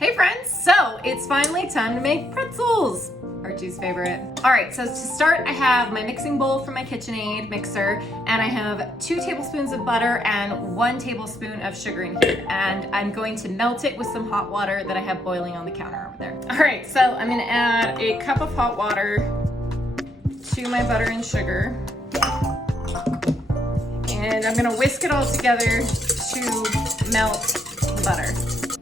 Hey friends, so it's finally time to make pretzels, Archie's favorite. All right, so to start, I have my mixing bowl from my KitchenAid mixer, and I have 2 tablespoons of butter and 1 tablespoon of sugar in here. And I'm going to melt it with some hot water that I have boiling on the counter over there. All right, so I'm gonna add a cup of hot water to my butter and sugar. And I'm gonna whisk it all together to melt the butter.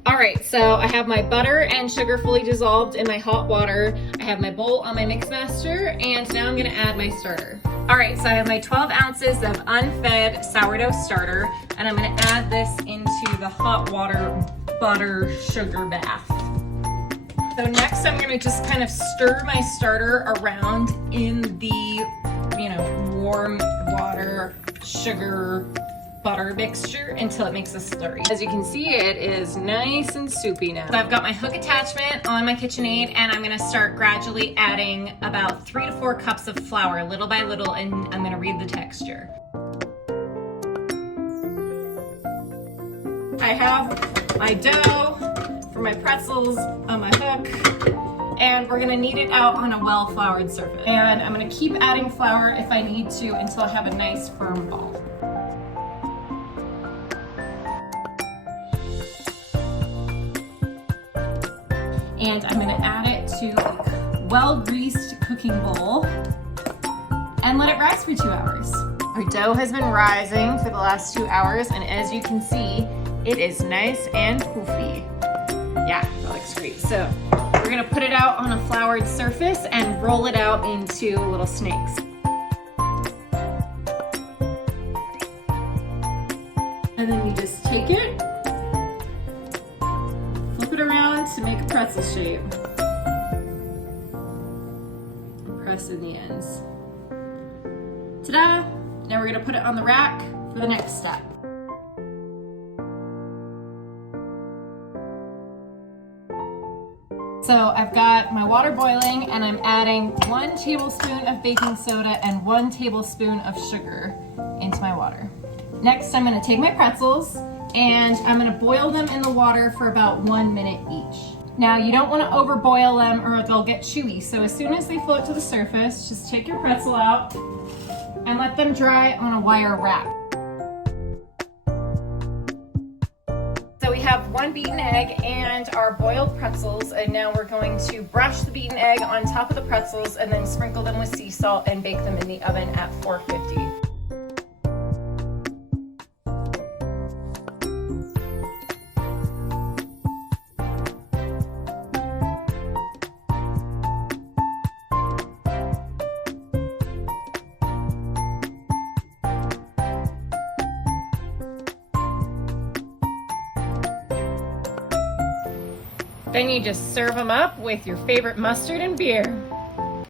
All right, so I have my butter and sugar fully dissolved in my hot water. I have my bowl on my Mixmaster, and now I'm gonna add my starter. All right, so I have my 12 ounces of unfed sourdough starter, and I'm gonna add this into the hot water butter sugar bath. So next I'm gonna just kind of stir my starter around in the, warm water, sugar, butter mixture until it makes a slurry. As you can see, it is nice and soupy now. So I've got my hook attachment on my KitchenAid, and I'm gonna start gradually adding about 3 to 4 cups of flour, little by little, and I'm gonna read the texture. I have my dough for my pretzels on my hook, and we're gonna knead it out on a well-floured surface. And I'm gonna keep adding flour if I need to until I have a nice firm ball. And I'm gonna add it to a well-greased cooking bowl and let it rise for 2 hours. Our dough has been rising for the last 2 hours, and as you can see, it is nice and poofy. Yeah, that looks great. So we're gonna put it out on a floured surface and roll it out into little snakes. And then you just take it, flip it around to make a pretzel shape. Press in the ends. Ta-da! Now we're gonna put it on the rack for the next step. So I've got my water boiling, and I'm adding 1 tablespoon of baking soda and 1 tablespoon of sugar into my water. Next, I'm gonna take my pretzels, and I'm gonna boil them in the water for about 1 minute each. Now, you don't wanna overboil them or they'll get chewy. So as soon as they float to the surface, just take your pretzel out and let them dry on a wire rack. So we have 1 beaten egg and our boiled pretzels, and now we're going to brush the beaten egg on top of the pretzels and then sprinkle them with sea salt and bake them in the oven at 450. Then you just serve them up with your favorite mustard and beer.